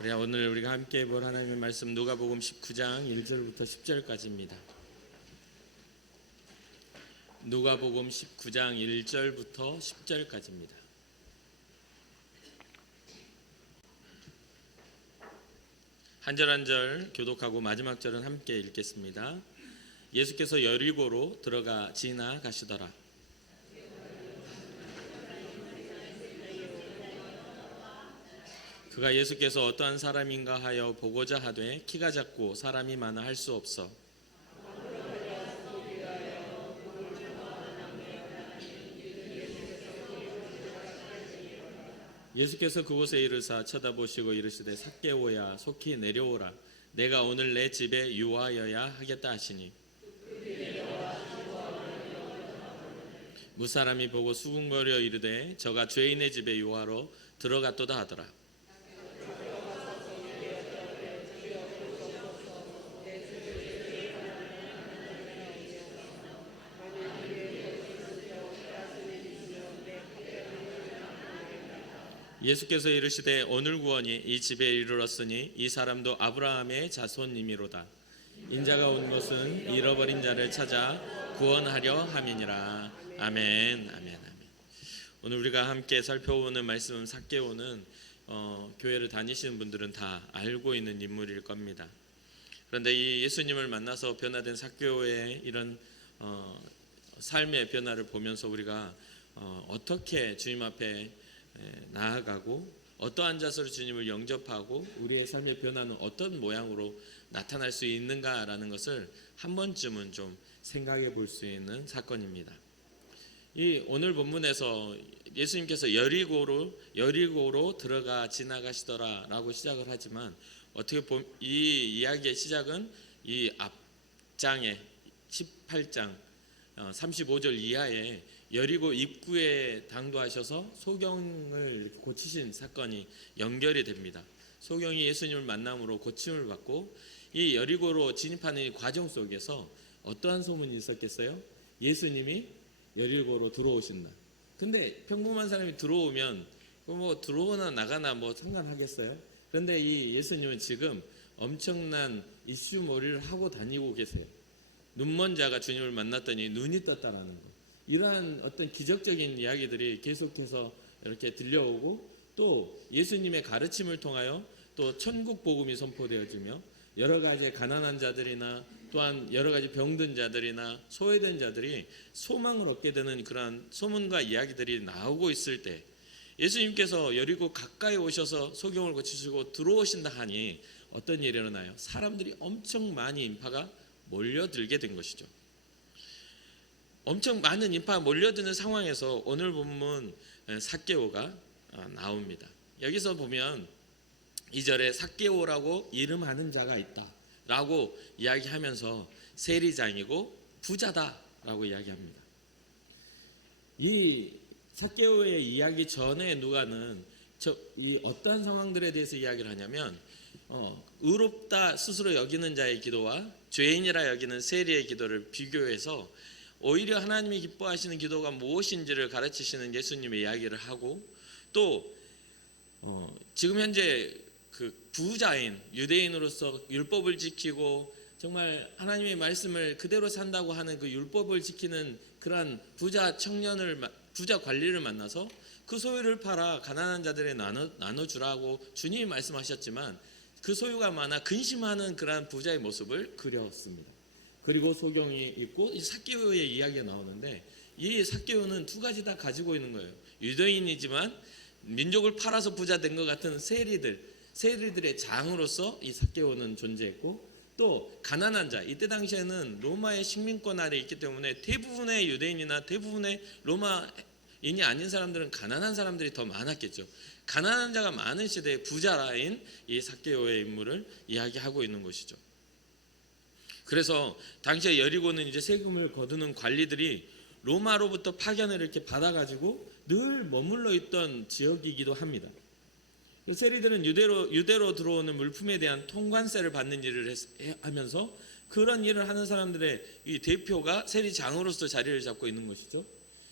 우리 오늘 우리가 함께 볼 하나님의 말씀 누가복음 19장 1절부터 10절까지입니다. 누가복음 19장 1절부터 10절까지입니다. 한 절 한 절 교독하고 마지막 절은 함께 읽겠습니다. 예수께서 여리고로 들어가 지나가시더라. 그가 예수께서 어떠한 사람인가 하여 보고자 하되 키가 작고 사람이 많아 할 수 없어 예수께서 그곳에 이르사 쳐다보시고 이르시되 삭개오야 속히 내려오라 내가 오늘 내 집에 유하여야 하겠다 하시니 무사람이 보고 수군거려 이르되 저가 죄인의 집에 유하러 들어갔도다 하더라. 예수께서 이르시되 오늘 구원이 이 집에 이르렀으니 이 사람도 아브라함의 자손이미로다. 인자가 온 것은 잃어버린 자를 찾아 구원하려 함이니라. 아멘, 아멘, 아멘. 오늘 우리가 함께 살펴보는 말씀은 삭개오는 교회를 다니시는 분들은 다 알고 있는 인물일 겁니다. 그런데 이 예수님을 만나서 변화된 삭개오의 이런 삶의 변화를 보면서 우리가 어떻게 주님 앞에 나아가고 어떠한 자세로 주님을 영접하고 우리의 삶의 변화는 어떤 모양으로 나타날 수 있는가라는 것을 한 번쯤은 좀 생각해 볼 수 있는 사건입니다. 이 오늘 본문에서 예수님께서 여리고로 들어가 지나가시더라라고 시작을 하지만 어떻게 보면 이 이야기의 시작은 이 앞장에 18장 35절 이하에 여리고 입구에 당도하셔서 소경을 고치신 사건이 연결이 됩니다. 소경이 예수님을 만남으로 고침을 받고 이 여리고로 진입하는 이 과정 속에서 어떠한 소문이 있었겠어요? 예수님이 여리고로 들어오신다. 근데 평범한 사람이 들어오면 뭐 들어오나 나가나 뭐 상관하겠어요? 그런데 이 예수님은 지금 엄청난 이슈몰이를 하고 다니고 계세요. 눈먼 자가 주님을 만났더니 눈이 떴다라는 거. 이러한 어떤 기적적인 이야기들이 계속해서 이렇게 들려오고 또 예수님의 가르침을 통하여 또 천국 복음이 선포되어지며 여러 가지 가난한 자들이나 또한 여러 가지 병든 자들이나 소외된 자들이 소망을 얻게 되는 그러한 소문과 이야기들이 나오고 있을 때 예수님께서 여리고 가까이 오셔서 소경을 고치시고 들어오신다 하니 어떤 일이 일어나요? 사람들이 엄청 많이 인파가 몰려들게 된 것이죠. 엄청 많은 인파가 몰려드는 상황에서 오늘 본문 삭개오가 나옵니다. 여기서 보면 2절에 삭개오라고 이름하는 자가 있다 라고 이야기하면서 세리장이고 부자다라고 이야기합니다. 이 삭개오의 이야기 전에 누가는 이 어떤 상황들에 대해서 이야기를 하냐면 의롭다 스스로 여기는 자의 기도와 죄인이라 여기는 세리의 기도를 비교해서 오히려 하나님이 기뻐하시는 기도가 무엇인지를 가르치시는 예수님의 이야기를 하고 또 지금 현재 그 부자인 유대인으로서 율법을 지키고 정말 하나님의 말씀을 그대로 산다고 하는 그 율법을 지키는 그러한 부자 청년을 부자 관리를 만나서 그 소유를 팔아 가난한 자들에 나눠주라고 주님이 말씀하셨지만 그 소유가 많아 근심하는 그러한 부자의 모습을 그렸습니다. 그리고 소경이 있고 이 삭개오의 이야기가 나오는데 이 삭개오는 두 가지 다 가지고 있는 거예요. 유대인이지만 민족을 팔아서 부자 된 것 같은 세리들의 장으로서 이 삭개오는 존재했고 또 가난한 자, 이때 당시에는 로마의 식민권 아래 있기 때문에 대부분의 유대인이나 대부분의 로마인이 아닌 사람들은 가난한 사람들이 더 많았겠죠. 가난한 자가 많은 시대에 부자라인 이 삭개오의 인물을 이야기하고 있는 것이죠. 그래서 당시에 여리고는 이제 세금을 거두는 관리들이 로마로부터 파견을 이렇게 받아가지고 늘 머물러 있던 지역이기도 합니다. 세리들은 유대로 들어오는 물품에 대한 통관세를 받는 일을 하면서 그런 일을 하는 사람들의 이 대표가 세리장으로서 자리를 잡고 있는 것이죠.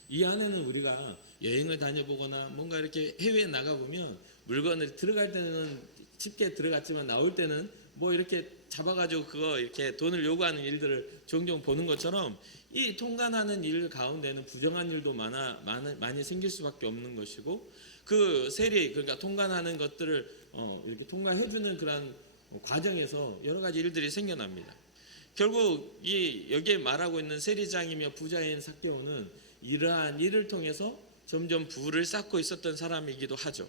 이 안에는 우리가 여행을 다녀보거나 뭔가 이렇게 해외에 나가보면 물건을 들어갈 때는 집게 들어갔지만 나올 때는 뭐 이렇게 잡아가지고 그거 이렇게 돈을 요구하는 일들을 종종 보는 것처럼 이 통관하는 일 가운데는 부정한 일도 많이 생길 수밖에 없는 것이고 그 세리 그러니까 통관하는 것들을 이렇게 통과해주는 그런 과정에서 여러 가지 일들이 생겨납니다. 결국 여기에 말하고 있는 세리장이며 부자인 삭개오는 이러한 일을 통해서 점점 부를 쌓고 있었던 사람이기도 하죠.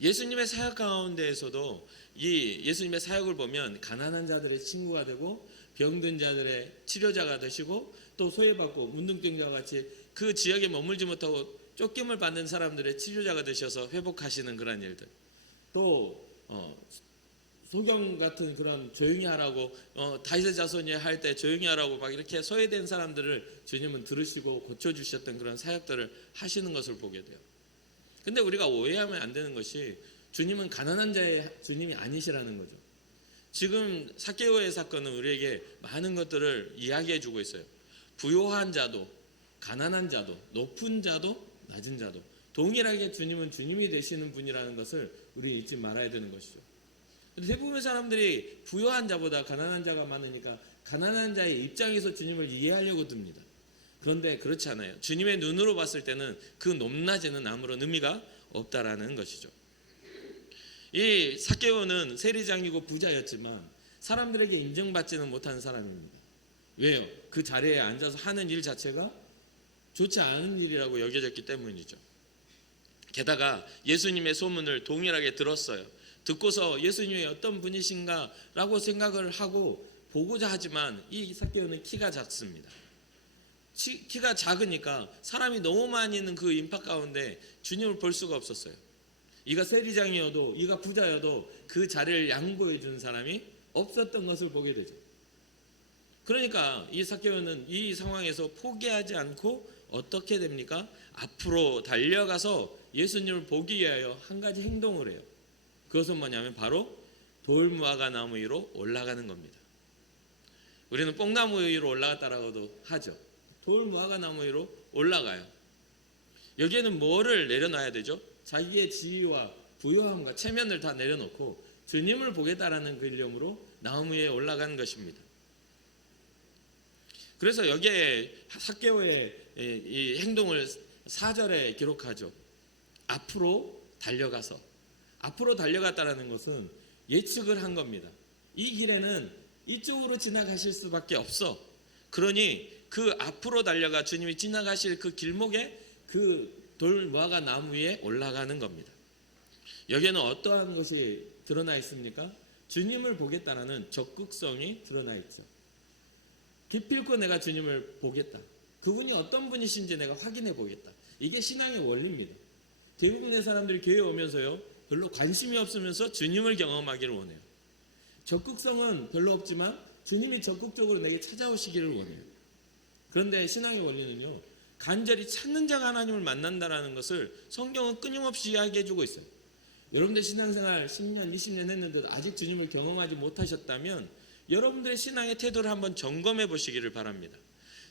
예수님의 사역 가운데에서도 이 예수님의 사역을 보면 가난한 자들의 친구가 되고 병든 자들의 치료자가 되시고 또 소외받고 문둥병자 같이 그 지역에 머물지 못하고 쫓김을 받는 사람들의 치료자가 되셔서 회복하시는 그런 일들, 또 소경 같은 그런 조용히 하라고 다윗의 자손이 할 때 조용히 하라고 막 이렇게 소외된 사람들을 주님은 들으시고 고쳐주셨던 그런 사역들을 하시는 것을 보게 돼요. 근데 우리가 오해하면 안 되는 것이 주님은 가난한 자의 주님이 아니시라는 거죠. 지금 삭개오의 사건은 우리에게 많은 것들을 이야기해 주고 있어요. 부요한 자도 가난한 자도 높은 자도 낮은 자도 동일하게 주님은 주님이 되시는 분이라는 것을 우리 잊지 말아야 되는 것이죠. 대부분의 사람들이 부요한 자보다 가난한 자가 많으니까 가난한 자의 입장에서 주님을 이해하려고 듭니다. 그런데 그렇지 않아요. 주님의 눈으로 봤을 때는 그 높낮이는 아무런 의미가 없다라는 것이죠. 이 삭개오는 세리장이고 부자였지만 사람들에게 인정받지는 못하는 사람입니다. 왜요? 그 자리에 앉아서 하는 일 자체가 좋지 않은 일이라고 여겨졌기 때문이죠. 게다가 예수님의 소문을 동일하게 들었어요. 듣고서 예수님이 어떤 분이신가 라고 생각을 하고 보고자 하지만 이 삭개오는 키가 작습니다. 키가 작으니까 사람이 너무 많이 있는 그 인파 가운데 주님을 볼 수가 없었어요. 이가 세리장이어도 이가 부자여도 그 자리를 양보해 주는 사람이 없었던 것을 보게 되죠. 그러니까 이 삭개오는 이 상황에서 포기하지 않고 어떻게 됩니까? 앞으로 달려가서 예수님을 보기 위하여 한 가지 행동을 해요. 그것은 뭐냐면 바로 돌무화과 나무 위로 올라가는 겁니다. 우리는 뽕나무 위로 올라갔다라고도 하죠. 돌무화과 나무 위로 올라가요. 여기에는 뭐를 내려놔야 되죠? 자기의 지위와 부요함과 체면을 다 내려놓고 주님을 보겠다라는 그 일념으로 나무 위에 올라가는 것입니다. 그래서 여기에 삭개오의 이 행동을 4절에 기록하죠. 앞으로 달려갔다라는 것은 예측을 한 겁니다. 이 길에는 이쪽으로 지나가실 수밖에 없어. 그러니 그 앞으로 달려가 주님이 지나가실 그 길목에 그 돌무화과 나무 위에 올라가는 겁니다. 여기에는 어떠한 것이 드러나 있습니까? 주님을 보겠다는 적극성이 드러나 있죠. 기필코 내가 주님을 보겠다. 그분이 어떤 분이신지 내가 확인해 보겠다. 이게 신앙의 원리입니다. 대부분의 사람들이 교회에 오면서요, 별로 관심이 없으면서 주님을 경험하기를 원해요. 적극성은 별로 없지만 주님이 적극적으로 내게 찾아오시기를 원해요. 그런데 신앙의 원리는요, 간절히 찾는 자가 하나님을 만난다라는 것을 성경은 끊임없이 이야기해 주고 있어요. 여러분들 신앙생활 10년, 20년 했는데도 아직 주님을 경험하지 못하셨다면 여러분들의 신앙의 태도를 한번 점검해 보시기를 바랍니다.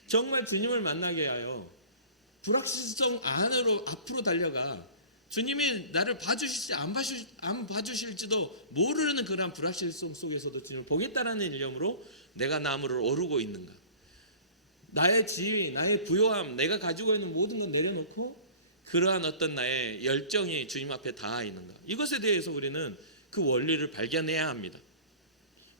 정말 주님을 만나게 하여 불확실성 안으로 앞으로 달려가 주님이 나를 봐주실지 안 봐주실지도 모르는 그런 불확실성 속에서도 주님을 보겠다라는 일념으로 내가 나무를 오르고 있는가, 나의 지위, 나의 부요함, 내가 가지고 있는 모든 걸 내려놓고 그러한 어떤 나의 열정이 주님 앞에 닿아 있는가, 이것에 대해서 우리는 그 원리를 발견해야 합니다.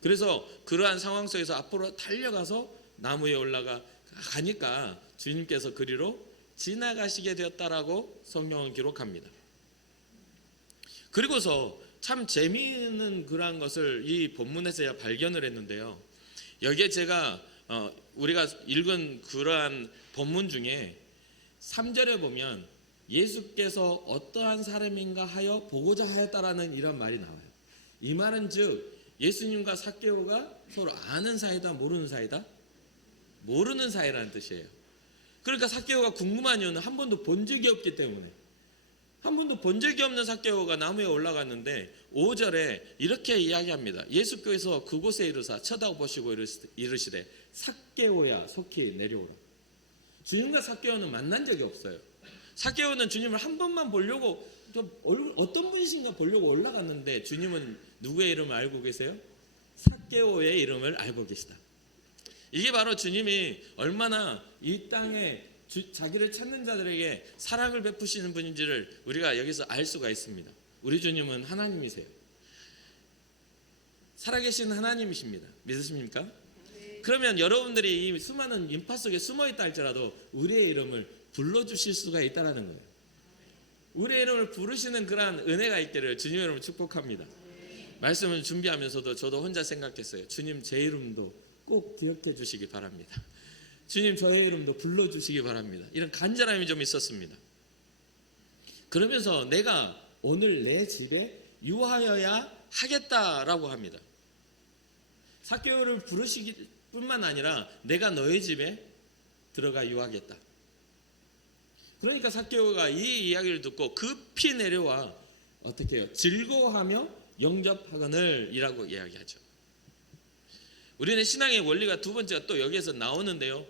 그래서 그러한 상황 속에서 앞으로 달려가서 나무에 올라가니까 주님께서 그리로 지나가시게 되었다라고 성경은 기록합니다. 그리고서 참 재미있는 그러한 것을 이 본문에서 발견을 했는데요. 여기에 제가 우리가 읽은 그러한 본문 중에 3절에 보면 예수께서 어떠한 사람인가 하여 보고자 하였다라는 이런 말이 나와요. 이 말은 즉 예수님과 삭개오가 서로 아는 사이다, 모르는 사이다? 모르는 사이라는 뜻이에요. 그러니까 삭개오가 궁금한 이유는 한 번도 본 적이 없기 때문에, 한 번도 본 적이 없는 삭개오가 나무에 올라갔는데 5절에 이렇게 이야기합니다. 예수께서 그곳에 이르사 쳐다보시고 이르시되 삭개오야 속히 내려오라. 주님과 삭개오는 만난 적이 없어요. 삭개오는 주님을 한 번만 보려고 어떤 분이신가 보려고 올라갔는데 주님은 누구의 이름을 알고 계세요? 삭개오의 이름을 알고 계시다. 이게 바로 주님이 얼마나 이 땅에 자기를 찾는 자들에게 사랑을 베푸시는 분인지를 우리가 여기서 알 수가 있습니다. 우리 주님은 하나님이세요. 살아계신 하나님이십니다. 믿으십니까? 그러면 여러분들이 이 수많은 인파 속에 숨어있다 할지라도 우리의 이름을 불러주실 수가 있다는 거예요. 우리의 이름을 부르시는 그러한 은혜가 있기를 주님의 이름으로 축복합니다. 말씀을 준비하면서도 저도 혼자 생각했어요. 주님 제 이름도 꼭 기억해 주시기 바랍니다. 주님 저의 이름도 불러주시기 바랍니다. 이런 간절함이 좀 있었습니다. 그러면서 내가 오늘 내 집에 유하여야 하겠다라고 합니다. 삭개오를 부르시기 뿐만 아니라 내가 너의 집에 들어가 유하겠다. 그러니까 삭개오가 이 이야기를 듣고 급히 내려와 어떻게 해요? 즐거워하며 영접하거늘 이라고 이야기하죠. 우리는 신앙의 원리가 두 번째가 또 여기에서 나오는데요.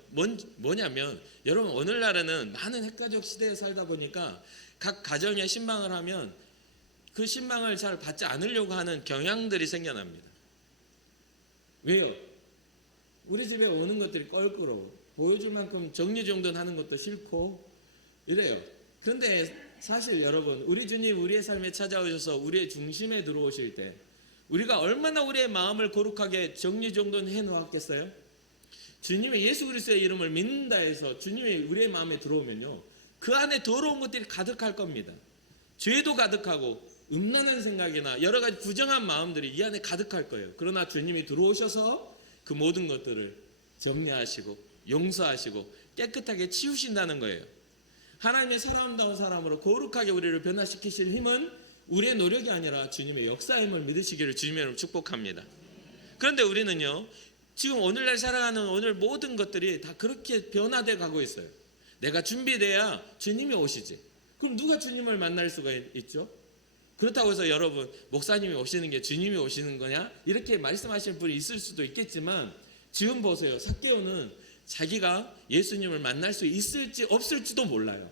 뭐냐면 여러분 오늘날에는 많은 핵가족 시대에 살다 보니까 각 가정에 신방을 하면 그 신방을 잘 받지 않으려고 하는 경향들이 생겨납니다. 왜요? 우리 집에 오는 것들이 껄끄러워. 보여줄 만큼 정리정돈 하는 것도 싫고 이래요. 그런데 사실 여러분 우리 주님 우리의 삶에 찾아오셔서 우리의 중심에 들어오실 때 우리가 얼마나 우리의 마음을 거룩하게 정리정돈해 놓았겠어요? 주님의 예수 그리스도의 이름을 믿는다 해서 주님이 우리의 마음에 들어오면요 그 안에 더러운 것들이 가득할 겁니다. 죄도 가득하고 음란한 생각이나 여러 가지 부정한 마음들이 이 안에 가득할 거예요. 그러나 주님이 들어오셔서 그 모든 것들을 정리하시고 용서하시고 깨끗하게 치우신다는 거예요. 하나님의 사람다운 사람으로 거룩하게 우리를 변화시키실 힘은 우리의 노력이 아니라 주님의 역사임을 믿으시기를 주님의 이름으로 축복합니다. 그런데 우리는요 지금 오늘날 살아가는 오늘 모든 것들이 다 그렇게 변화돼 가고 있어요. 내가 준비돼야 주님이 오시지. 그럼 누가 주님을 만날 수가 있죠? 그렇다고 해서 여러분 목사님이 오시는 게 주님이 오시는 거냐? 이렇게 말씀하시는 분이 있을 수도 있겠지만 지금 보세요. 삭개오는 자기가 예수님을 만날 수 있을지 없을지도 몰라요.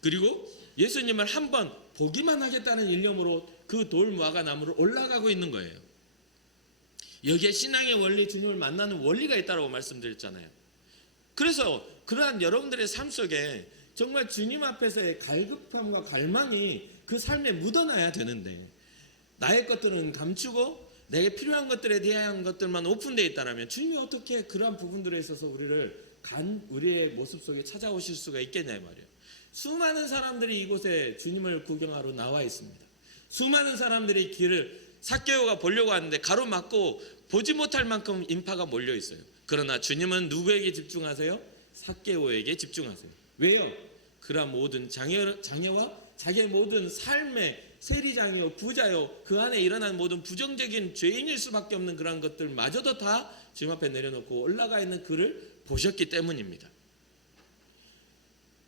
그리고 예수님을 한번 보기만 하겠다는 일념으로 그 돌무화과 나무를 올라가고 있는 거예요. 여기에 신앙의 원리, 주님을 만나는 원리가 있다고 말씀드렸잖아요. 그래서 그러한 여러분들의 삶 속에 정말 주님 앞에서의 갈급함과 갈망이 그 삶에 묻어나야 되는데 나의 것들은 감추고 내게 필요한 것들에 대한 것들만 오픈되어 있다면 주님이 어떻게 그러한 부분들에 있어서 우리의 모습 속에 찾아오실 수가 있겠냐 말이에요. 수많은 사람들이 이곳에 주님을 구경하러 나와 있습니다. 수많은 사람들이 길을 삭개오가 보려고 하는데 가로막고 보지 못할 만큼 인파가 몰려 있어요. 그러나 주님은 누구에게 집중하세요? 삭개오에게 집중하세요. 왜요? 그러한 모든 장애와 자기의 모든 삶의 세리장이요 부자요 그 안에 일어난 모든 부정적인 죄인일 수밖에 없는 그런 것들마저도 다 주님 앞에 내려놓고 올라가 있는 그를 보셨기 때문입니다.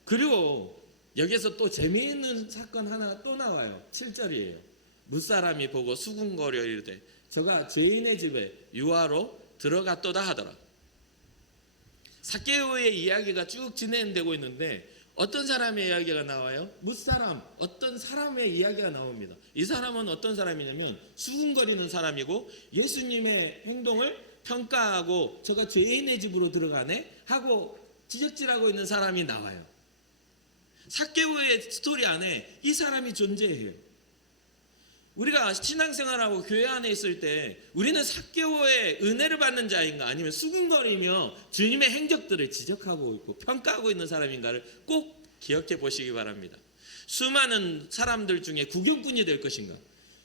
그리고 여기서 또 재미있는 사건 하나 또 나와요. 7절이에요. 무사람이 보고 수군거려 이르되 저가 죄인의 집에 유하로 들어갔도다 하더라. 삭개오의 이야기가 쭉 진행되고 있는데 어떤 사람의 이야기가 나와요? 무사람, 어떤 사람의 이야기가 나옵니다. 이 사람은 어떤 사람이냐면 수군거리는 사람이고 예수님의 행동을 평가하고 저가 죄인의 집으로 들어가네 하고 지적질하고 있는 사람이 나와요. 삭개오의 스토리 안에 이 사람이 존재해요. 우리가 신앙생활하고 교회 안에 있을 때 우리는 삭개오의 은혜를 받는 자인가 아니면 수군거리며 주님의 행적들을 지적하고 있고 평가하고 있는 사람인가를 꼭 기억해 보시기 바랍니다. 수많은 사람들 중에 구경꾼이 될 것인가,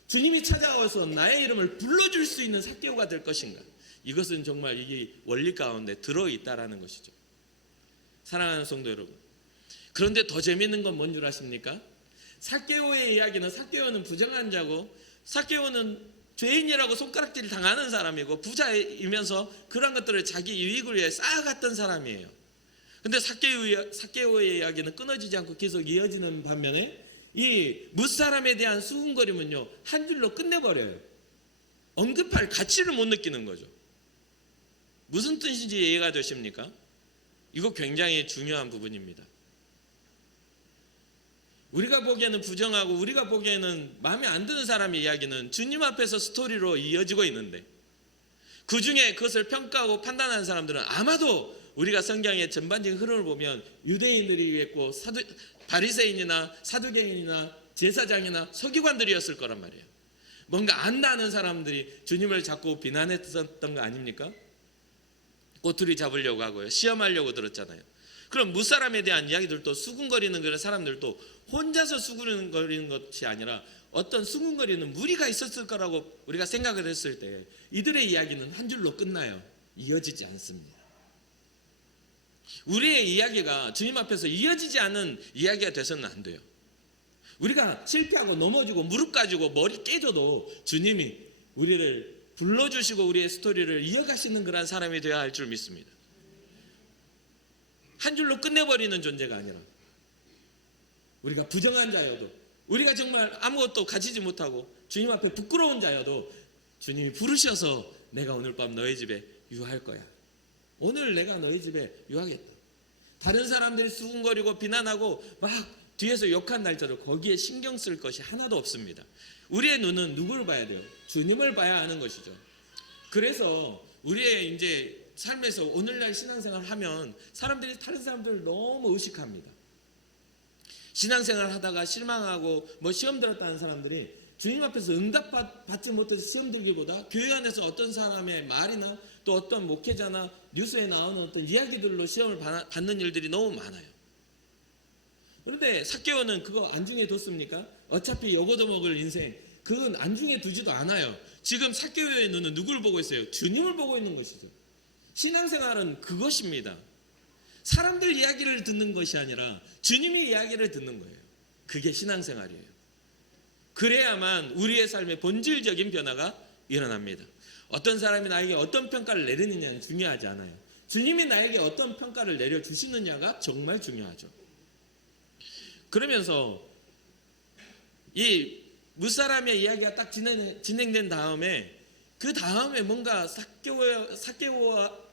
주님이 찾아와서 나의 이름을 불러줄 수 있는 삭개오가 될 것인가, 이것은 정말 이게 원리 가운데 들어있다라는 것이죠. 사랑하는 성도 여러분, 그런데 더 재밌는 건 뭔 줄 아십니까? 삭개오의 이야기는 삭개오는 부정한 자고 삭개오는 죄인이라고 손가락질 당하는 사람이고 부자이면서 그런 것들을 자기 유익을 위해 쌓아갔던 사람이에요. 그런데 삭개오의 이야기는 끊어지지 않고 계속 이어지는 반면에 이 무사람에 대한 수군거림은요 한 줄로 끝내버려요. 언급할 가치를 못 느끼는 거죠. 무슨 뜻인지 이해가 되십니까? 이거 굉장히 중요한 부분입니다. 우리가 보기에는 부정하고 우리가 보기에는 마음에 안 드는 사람의 이야기는 주님 앞에서 스토리로 이어지고 있는데, 그 중에 그것을 평가하고 판단하는 사람들은 아마도 우리가 성경의 전반적인 흐름을 보면 유대인들이 있고 바리새인이나 사두개인이나 제사장이나 서기관들이었을 거란 말이에요. 뭔가 안다는 사람들이 주님을 자꾸 비난했었던 거 아닙니까? 꼬투리 잡으려고 하고요, 시험하려고 들었잖아요. 그럼 무사람에 대한 이야기들도, 수군거리는 그런 사람들도 혼자서 수군거리는 것이 아니라 어떤 수군거리는 무리가 있었을 거라고 우리가 생각을 했을 때 이들의 이야기는 한 줄로 끝나요. 이어지지 않습니다. 우리의 이야기가 주님 앞에서 이어지지 않은 이야기가 돼서는 안 돼요. 우리가 실패하고 넘어지고 무릎 가지고 머리 깨져도 주님이 우리를 불러주시고 우리의 스토리를 이어가시는 그런 사람이 되어야 할 줄 믿습니다. 한 줄로 끝내버리는 존재가 아니라, 우리가 부정한 자여도, 우리가 정말 아무것도 가지지 못하고 주님 앞에 부끄러운 자여도 주님이 부르셔서 내가 오늘 밤 너희 집에 유할 거야, 오늘 내가 너희 집에 유하겠다. 다른 사람들이 수군거리고 비난하고 막 뒤에서 욕한 날짜로 거기에 신경 쓸 것이 하나도 없습니다. 우리의 눈은 누구를 봐야 돼요? 주님을 봐야 하는 것이죠. 그래서 우리의 이제 삶에서 오늘날 신앙생활을 하면 사람들이 다른 사람들을 너무 의식합니다. 신앙생활을 하다가 실망하고 시험 들었다는 사람들이 주님 앞에서 응답받지 못해서 시험 들기보다 교회 안에서 어떤 사람의 말이나 또 어떤 목회자나 뉴스에 나오는 어떤 이야기들로 시험을 받는 일들이 너무 많아요. 그런데 삭개오는 그거 안중에 뒀습니까? 어차피 요거도 먹을 인생, 그건 안중에 두지도 않아요. 지금 삭개오의 눈은 누구를 보고 있어요? 주님을 보고 있는 것이죠. 신앙생활은 그것입니다. 사람들 이야기를 듣는 것이 아니라 주님의 이야기를 듣는 거예요. 그게 신앙생활이에요. 그래야만 우리의 삶의 본질적인 변화가 일어납니다. 어떤 사람이 나에게 어떤 평가를 내리느냐는 중요하지 않아요. 주님이 나에게 어떤 평가를 내려주시느냐가 정말 중요하죠. 그러면서 이 무사람의 이야기가 딱 진행된 다음에, 그 다음에 뭔가 삭개오와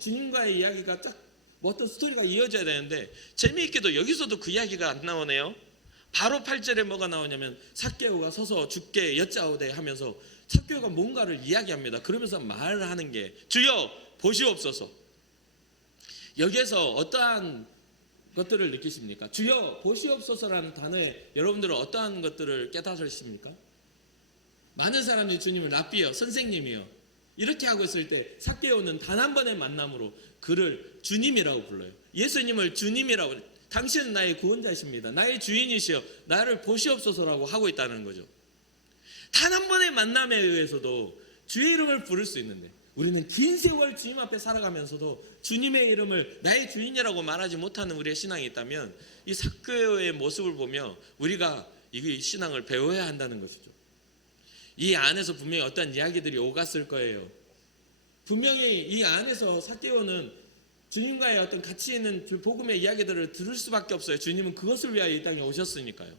주님과의 이야기가 딱 어떤 스토리가 이어져야 되는데, 재미있게도 여기서도 그 이야기가 안 나오네요. 바로 8절에 뭐가 나오냐면 삭개오가 서서 주께 여짜오되 하면서 삭개오가 뭔가를 이야기합니다. 그러면서 말을 하는 게 주여 보시옵소서. 여기에서 어떠한 것들을 느끼십니까? 주여 보시옵소서라는 단어에 여러분들은 어떠한 것들을 깨달으십니까? 많은 사람들이 주님을 랍비여, 선생님이요 이렇게 하고 있을 때 삭개오는 단 한 번의 만남으로 그를 주님이라고 불러요. 예수님을 주님이라고, 당신은 나의 구원자십니다, 나의 주인이시여 나를 보시옵소서라고 하고 있다는 거죠. 단 한 번의 만남에 의해서도 주의 이름을 부를 수 있는데, 우리는 긴 세월 주님 앞에 살아가면서도 주님의 이름을 나의 주인이라고 말하지 못하는 우리의 신앙이 있다면, 이 삭개오의 모습을 보며 우리가 이 신앙을 배워야 한다는 것이죠. 이 안에서 분명히 어떤 이야기들이 오갔을 거예요. 분명히 이 안에서 삭개오는 주님과의 어떤 가치 있는 복음의 이야기들을 들을 수밖에 없어요. 주님은 그것을 위하여 이 땅에 오셨으니까요.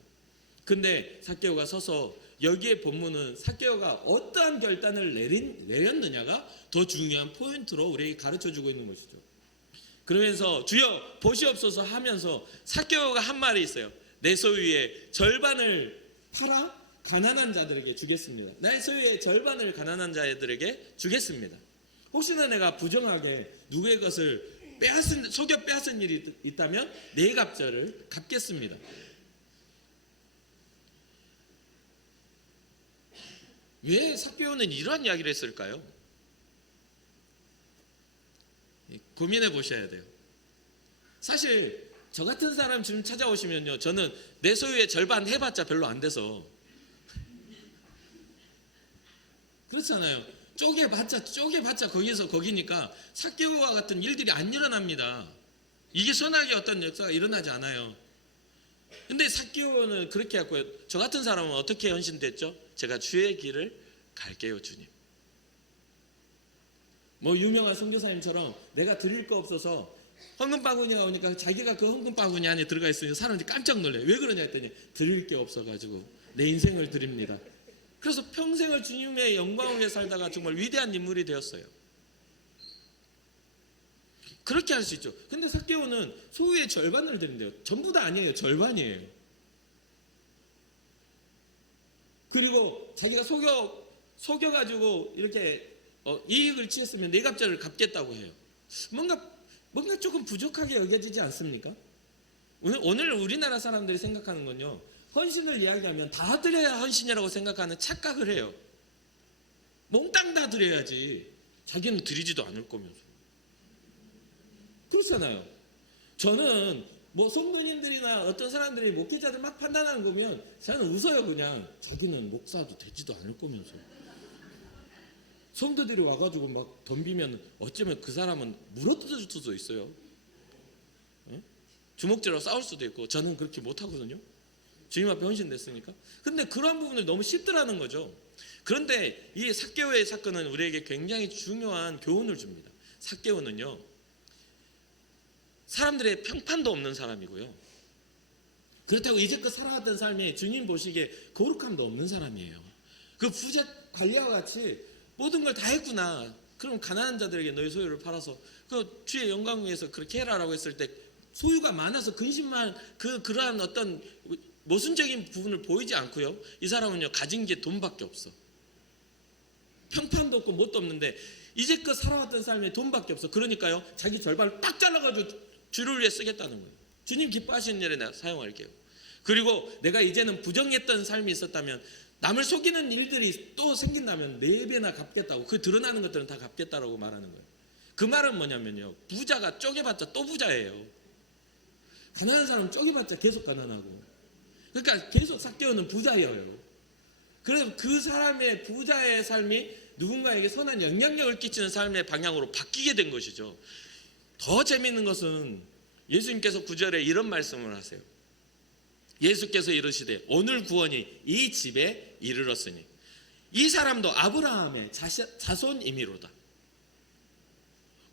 근데 삭개오가 서서, 여기에 본문은 삭개오가 어떠한 결단을 내렸느냐가 더 중요한 포인트로 우리에게 가르쳐주고 있는 것이죠. 그러면서 주여 보시옵소서 하면서 삭개오가 한 말이 있어요. 내 소유의 절반을 팔아 가난한 자들에게 주겠습니다. 나의 소유의 절반을 가난한 자들에게 주겠습니다. 혹시나 내가 부정하게 누구의 것을 속여 빼앗은 일이 있다면 내 갑절을 갚겠습니다. 왜 삭개오는 이러한 이야기를 했을까요? 고민해 보셔야 돼요. 사실 저 같은 사람 지금 찾아오시면요, 저는 내 소유의 절반 해봤자 별로 안 돼서, 그렇잖아요. 쪼개봤자 거기에서 거기니까 삭개오와 같은 일들이 안 일어납니다. 이게 선악의 어떤 역사가 일어나지 않아요. 근데 삭개오는 그렇게 했고요. 저 같은 사람은 어떻게 헌신됐죠? 제가 주의 길을 갈게요, 주님. 유명한 선교사님처럼 내가 드릴 거 없어서 헌금 바구니가 오니까 자기가 그 헌금 바구니 안에 들어가 있으니 사람들이 깜짝 놀래요. 왜 그러냐 했더니 드릴 게 없어가지고 내 인생을 드립니다. 그래서 평생을 주님의 영광을 위해 살다가 정말 위대한 인물이 되었어요. 그렇게 할 수 있죠. 근데 삭개오는 소유의 절반을 드린대요. 전부 다 아니에요. 절반이에요. 그리고 자기가 속여가지고 이렇게 이익을 취했으면 네 갑절을 갚겠다고 해요. 뭔가 조금 부족하게 여겨지지 않습니까? 오늘 우리나라 사람들이 생각하는 건요, 헌신을 이야기하면 다 드려야 헌신이라고 생각하는 착각을 해요. 몽땅 다 드려야지. 자기는 드리지도 않을 거면서. 그렇잖아요. 저는 성도님들이나 어떤 사람들이 목회자들 막 판단하는 거 보면 저는 웃어요. 그냥 자기는 목사도 되지도 않을 거면서. 성도들이 와가지고 막 덤비면 어쩌면 그 사람은 물어뜯을 수도 있어요. 주먹질로 싸울 수도 있고. 저는 그렇게 못하거든요. 주님 앞에 헌신됐으니까. 근데 그런 부분을 너무 쉽더라는 거죠. 그런데 이 삭개오의 사건은 우리에게 굉장히 중요한 교훈을 줍니다. 삭개오는요, 사람들의 평판도 없는 사람이고요, 그렇다고 이제껏 살아왔던 삶이 주님 보시기에 거룩함도 없는 사람이에요. 그 부자 관리와 같이 모든 걸 다 했구나. 그럼 가난한 자들에게 너희 소유를 팔아서 그 주의 영광 위해서 그렇게 해라라고 했을 때, 소유가 많아서 근심만 그러한 어떤 모순적인 부분을 보이지 않고요, 이 사람은요, 가진 게 돈밖에 없어. 평판도 없고 뭣도 없는데 이제껏 살아왔던 삶에 돈밖에 없어. 그러니까요, 자기 절반을 딱 잘라가지고 주를 위해 쓰겠다는 거예요. 주님 기뻐하시는 일에 내가 사용할게요. 그리고 내가 이제는 부정했던 삶이 있었다면, 남을 속이는 일들이 또 생긴다면 4배나 갚겠다고, 그 드러나는 것들은 다 갚겠다라고 말하는 거예요. 그 말은 뭐냐면요, 부자가 쪼개봤자 또 부자예요. 가난한 사람은 쪼개봤자 계속 가난하고. 그러니까 계속 삭개오는 부자예요. 그래서 그 사람의 부자의 삶이 누군가에게 선한 영향력을 끼치는 삶의 방향으로 바뀌게 된 것이죠. 더 재미있는 것은 예수님께서 9절에 이런 말씀을 하세요. 예수께서 이르시되 오늘 구원이 이 집에 이르렀으니 이 사람도 아브라함의 자손이미로다.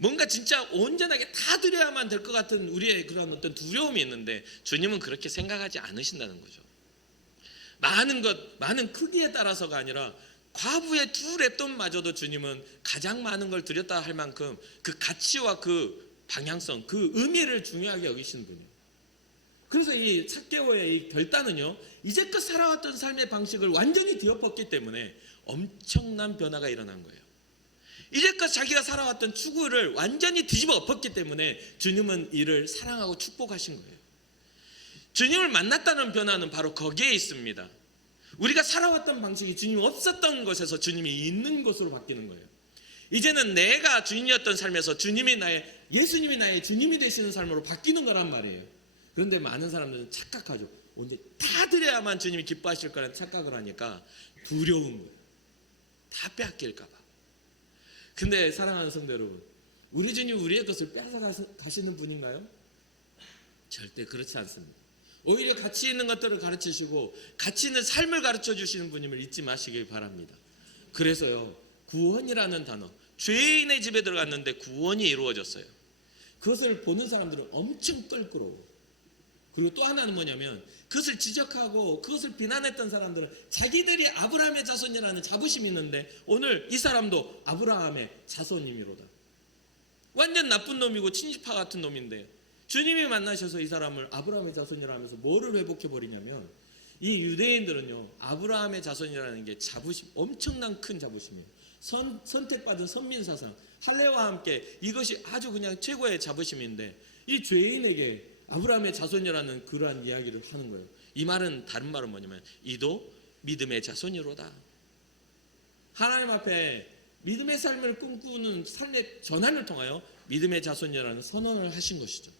뭔가 진짜 온전하게 다 드려야만 될 것 같은 우리의 그런 어떤 두려움이 있는데, 주님은 그렇게 생각하지 않으신다는 거죠. 많은 크기에 따라서가 아니라 과부의 2랩돈마저도 주님은 가장 많은 걸 드렸다 할 만큼 그 가치와 그 방향성, 그 의미를 중요하게 여기시는 분이에요. 그래서 이 삭개오의 이 결단은요, 이제껏 살아왔던 삶의 방식을 완전히 뒤엎었기 때문에 엄청난 변화가 일어난 거예요. 이제껏 자기가 살아왔던 추구를 완전히 뒤집어 엎었기 때문에 주님은 이를 사랑하고 축복하신 거예요. 주님을 만났다는 변화는 바로 거기에 있습니다. 우리가 살아왔던 방식이 주님이 없었던 것에서 주님이 있는 것으로 바뀌는 거예요. 이제는 내가 주인이었던 삶에서 예수님이 나의 주님이 되시는 삶으로 바뀌는 거란 말이에요. 그런데 많은 사람들은 착각하죠. 언제 다 드려야만 주님이 기뻐하실 거라는 착각을 하니까 두려운 거예요. 다 빼앗길까 봐. 근데 사랑하는 성도 여러분, 우리 주님 우리의 것을 빼앗아가시는 분인가요? 절대 그렇지 않습니다. 오히려 가치 있는 것들을 가르치시고 가치 있는 삶을 가르쳐 주시는 분임을 잊지 마시길 바랍니다. 그래서요, 구원이라는 단어, 죄인의 집에 들어갔는데 구원이 이루어졌어요. 그것을 보는 사람들은 엄청 껄끄러워. 그리고 또 하나는 뭐냐면, 그것을 지적하고 그것을 비난했던 사람들은 자기들이 아브라함의 자손이라는 자부심이 있는데, 오늘 이 사람도 아브라함의 자손이미로다. 완전 나쁜 놈이고 친지파 같은 놈인데 주님이 만나셔서 이 사람을 아브라함의 자손이라 하면서 뭐를 회복해버리냐면, 이 유대인들은요, 아브라함의 자손이라는 게 자부심, 엄청난 큰 자부심이에요. 선택받은 선민사상, 할례와 함께 이것이 아주 그냥 최고의 자부심인데, 이 죄인에게 아브라함의 자손이라는 그러한 이야기를 하는 거예요. 이 말은, 다른 말은 뭐냐면, 이도 믿음의 자손이로다. 하나님 앞에 믿음의 삶을 꿈꾸는 삶의 전환을 통하여 믿음의 자손이라는 선언을 하신 것이죠.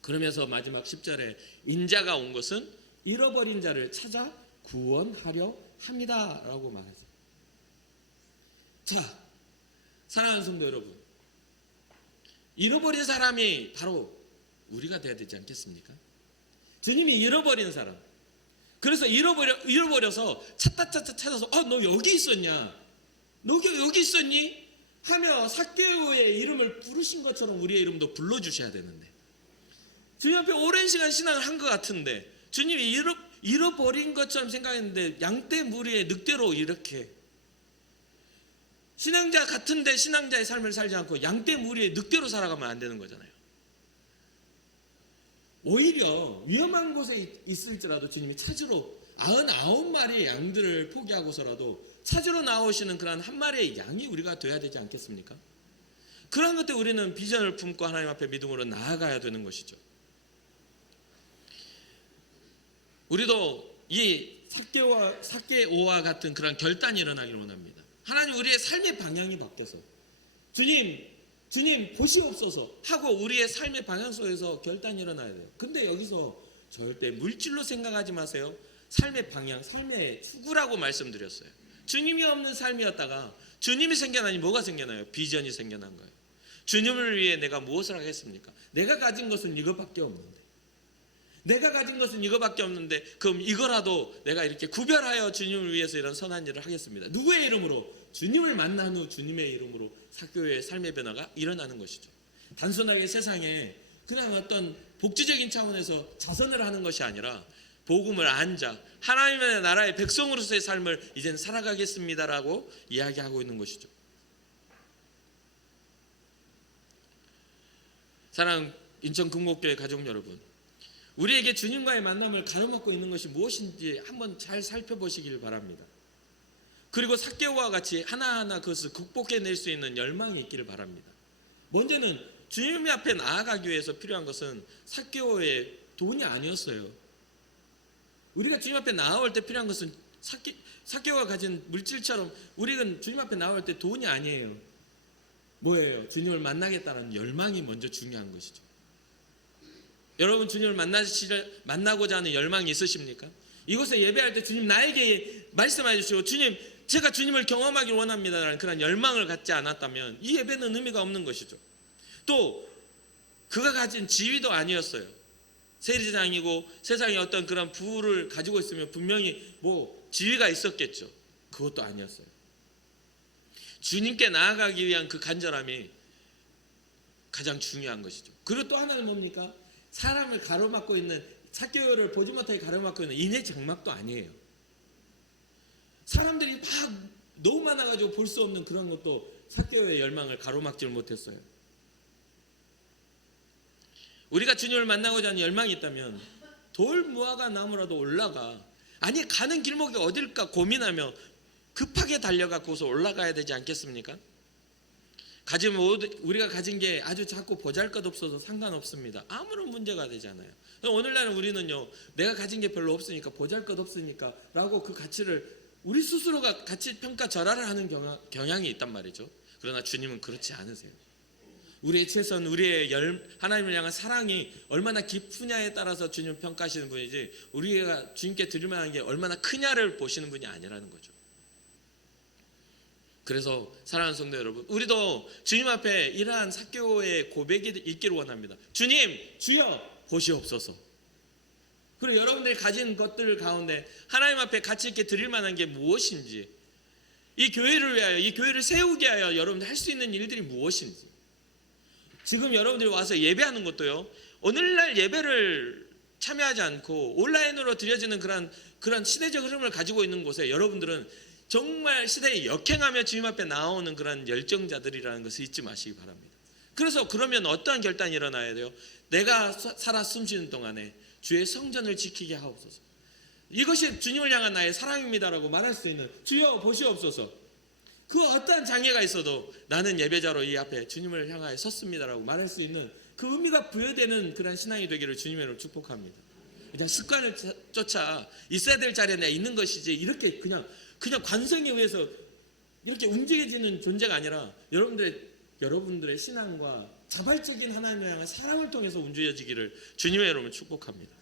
그러면서 마지막 10절에 인자가 온 것은 잃어버린 자를 찾아 구원하려 합니다 라고 말했어요. 자, 사랑하는 성도 여러분, 잃어버린 사람이 바로 우리가 돼야 되지 않겠습니까? 주님이 잃어버린 사람, 그래서 잃어버려서 찾아서 너 여기 있었냐? 너 여기 있었니? 하며 삭개오의 이름을 부르신 것처럼 우리의 이름도 불러주셔야 되는데, 주님 앞에 오랜 시간 신앙을 한 것 같은데 주님이 잃어버린 것처럼 생각했는데 양떼 무리의 늑대로 이렇게 신앙자 같은데 신앙자의 삶을 살지 않고 양떼 무리의 늑대로 살아가면 안 되는 거잖아요. 오히려 위험한 곳에 있을지라도 주님이 찾으러 99마리의 양들을 포기하고서라도 찾으러 나오시는 그런 한 마리의 양이 우리가 돼야 되지 않겠습니까? 그런 것때 우리는 비전을 품고 하나님 앞에 믿음으로 나아가야 되는 것이죠. 우리도 이 삭개오와 같은 그런 결단이 일어나기를 원합니다. 하나님, 우리의 삶의 방향이 바뀌어서 주님 보시옵소서 하고 우리의 삶의 방향 속에서 결단이 일어나야 돼요. 근데 여기서 절대 물질로 생각하지 마세요. 삶의 방향, 삶의 추구라고 말씀드렸어요. 주님이 없는 삶이었다가 주님이 생겨나니 뭐가 생겨나요? 비전이 생겨난 거예요. 주님을 위해 내가 무엇을 하겠습니까? 내가 가진 것은 이것밖에 없는데, 그럼 이거라도 내가 이렇게 구별하여 주님을 위해서 이런 선한 일을 하겠습니다. 누구의 이름으로? 주님을 만난 후 주님의 이름으로 삭개오의 삶의 변화가 일어나는 것이죠. 단순하게 세상에 그냥 어떤 복지적인 차원에서 자선을 하는 것이 아니라 복음을 안 자, 하나님의 나라의 백성으로서의 삶을 이젠 살아가겠습니다라고 이야기하고 있는 것이죠. 사랑하는 인천금곡교회 가족 여러분, 우리에게 주님과의 만남을 가로막고 있는 것이 무엇인지 한번 잘 살펴보시길 바랍니다. 그리고 삭개오와 같이 하나하나 그것을 극복해낼 수 있는 열망이 있기를 바랍니다. 먼저는 주님 앞에 나아가기 위해서 필요한 것은 삭개오의 돈이 아니었어요. 우리가 주님 앞에 나아올 때 필요한 것은 삭개오가 가진 물질처럼 우리는 주님 앞에 나올 때 돈이 아니에요. 뭐예요? 주님을 만나겠다는 열망이 먼저 중요한 것이죠. 여러분, 주님을 만나고자 하는 열망이 있으십니까? 이곳에 예배할 때 주님 나에게 말씀해 주시고, 주님, 제가 주님을 경험하길 원합니다라는 그런 열망을 갖지 않았다면 이 예배는 의미가 없는 것이죠. 또 그가 가진 지위도 아니었어요. 세리장이고 세상에 어떤 그런 부를 가지고 있으면 분명히 뭐 지위가 있었겠죠. 그것도 아니었어요. 주님께 나아가기 위한 그 간절함이 가장 중요한 것이죠. 그리고 또 하나는 뭡니까? 사람을 가로막고 있는, 삭개오를 보지 못하게 가로막고 있는 인해 장막도 아니에요. 사람들이 막 너무 많아가지고 볼 수 없는 그런 것도 삭개오의 열망을 가로막지를 못했어요. 우리가 주님을 만나고자 하는 열망이 있다면 돌 무화과 나무라도 올라가, 아니 가는 길목이 어딜까 고민하며 급하게 달려가고서 올라가야 되지 않겠습니까? 우리가 가진 게 아주 작고 보잘것없어서 상관없습니다. 아무런 문제가 되지 않아요. 오늘날은 우리는요, 내가 가진 게 별로 없으니까, 보잘것없으니까 라고 그 가치를 우리 스스로가 가치 평가 절하를 하는 경향이 있단 말이죠. 그러나 주님은 그렇지 않으세요. 우리의 최선, 우리의 하나님을 향한 사랑이 얼마나 깊으냐에 따라서 주님을 평가하시는 분이지, 우리가 주님께 드릴 만한 게 얼마나 크냐를 보시는 분이 아니라는 거죠. 그래서 사랑하는 성도 여러분, 우리도 주님 앞에 이러한 삭개오의 고백이 있기를 원합니다. 주님, 주여 보시옵소서. 그리고 여러분들이 가진 것들 가운데 하나님 앞에 가치 있게 드릴 만한 게 무엇인지, 이 교회를 위하여, 이 교회를 세우게 하여 여러분들 할 수 있는 일들이 무엇인지, 지금 여러분들이 와서 예배하는 것도요, 오늘날 예배를 참여하지 않고 온라인으로 드려지는 그런 시대적 흐름을 가지고 있는 곳에 여러분들은 정말 시대에 역행하며 주님 앞에 나오는 그런 열정자들이라는 것을 잊지 마시기 바랍니다. 그래서 그러면 어떠한 결단이 일어나야 돼요? 내가 살아 숨쉬는 동안에 주의 성전을 지키게 하옵소서. 이것이 주님을 향한 나의 사랑입니다라고 말할 수 있는, 주여 보시옵소서. 그 어떠한 장애가 있어도 나는 예배자로 이 앞에 주님을 향하여 섰습니다라고 말할 수 있는 그 의미가 부여되는 그런 신앙이 되기를 주님의 이름으로 축복합니다. 그냥 습관을 쫓아 있어야 될 자리에 내가 있는 것이지, 이렇게 그냥 관성에 의해서 이렇게 움직여지는 존재가 아니라 여러분들의 신앙과 자발적인 하나님을 향한 사랑을 통해서 움직여지기를 주님의 이름으로 축복합니다.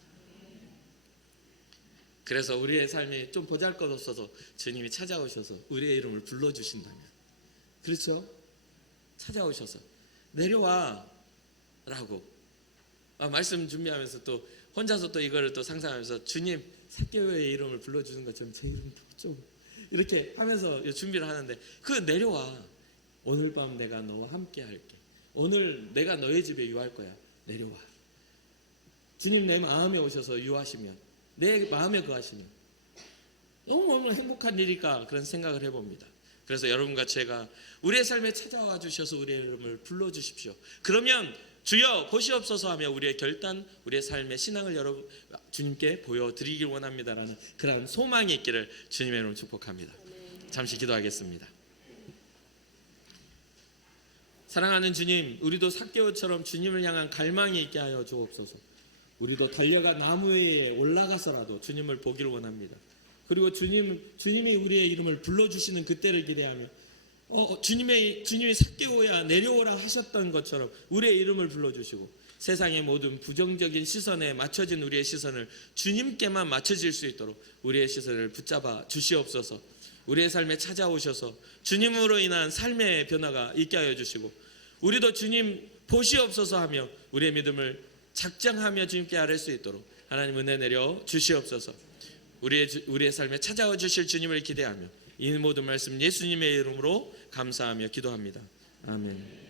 그래서 우리의 삶이 좀 보잘것없어서 주님이 찾아오셔서 우리의 이름을 불러주신다면, 그렇죠? 찾아오셔서 내려와 라고 말씀 준비하면서 또 혼자서 또 이거를 또 상상하면서, 주님 삭개오의 이름을 불러주는 것처럼 제 이름 좀 이렇게 하면서 준비를 하는데, 그 내려와, 오늘 밤 내가 너와 함께 할게, 오늘 내가 너의 집에 유할 거야, 내려와. 주님 내 마음에 오셔서 유하시면, 내 마음에 거하시면 너무 행복한 일일까, 그런 생각을 해봅니다. 그래서 여러분과 제가 우리의 삶에 찾아와 주셔서 우리의 이름을 불러주십시오. 그러면 주여 보시옵소서 하며 우리의 결단, 우리의 삶의 신앙을 여러분 주님께 보여드리길 원합니다라는 그런 소망이 있기를 주님의 이름으로 축복합니다. 잠시 기도하겠습니다. 사랑하는 주님, 우리도 삭개오처럼 주님을 향한 갈망이 있게 하여 주옵소서. 우리도 달려가 나무 위에 올라가서라도 주님을 보기를 원합니다. 그리고 주님이 우리의 이름을 불러주시는 그때를 기대하며 주님이 삭개오야 내려오라 하셨던 것처럼 우리의 이름을 불러주시고 세상의 모든 부정적인 시선에 맞춰진 우리의 시선을 주님께만 맞춰질 수 있도록 우리의 시선을 붙잡아 주시옵소서. 우리의 삶에 찾아오셔서 주님으로 인한 삶의 변화가 있게 하여 주시고 우리도 주님 보시옵소서 하며 우리의 믿음을 작정하며 주님께 아뢰 수 있도록 하나님 은혜 내려 주시옵소서. 우리의 삶에 찾아와 주실 주님을 기대하며 이 모든 말씀 예수님의 이름으로 감사하며 기도합니다. 아멘.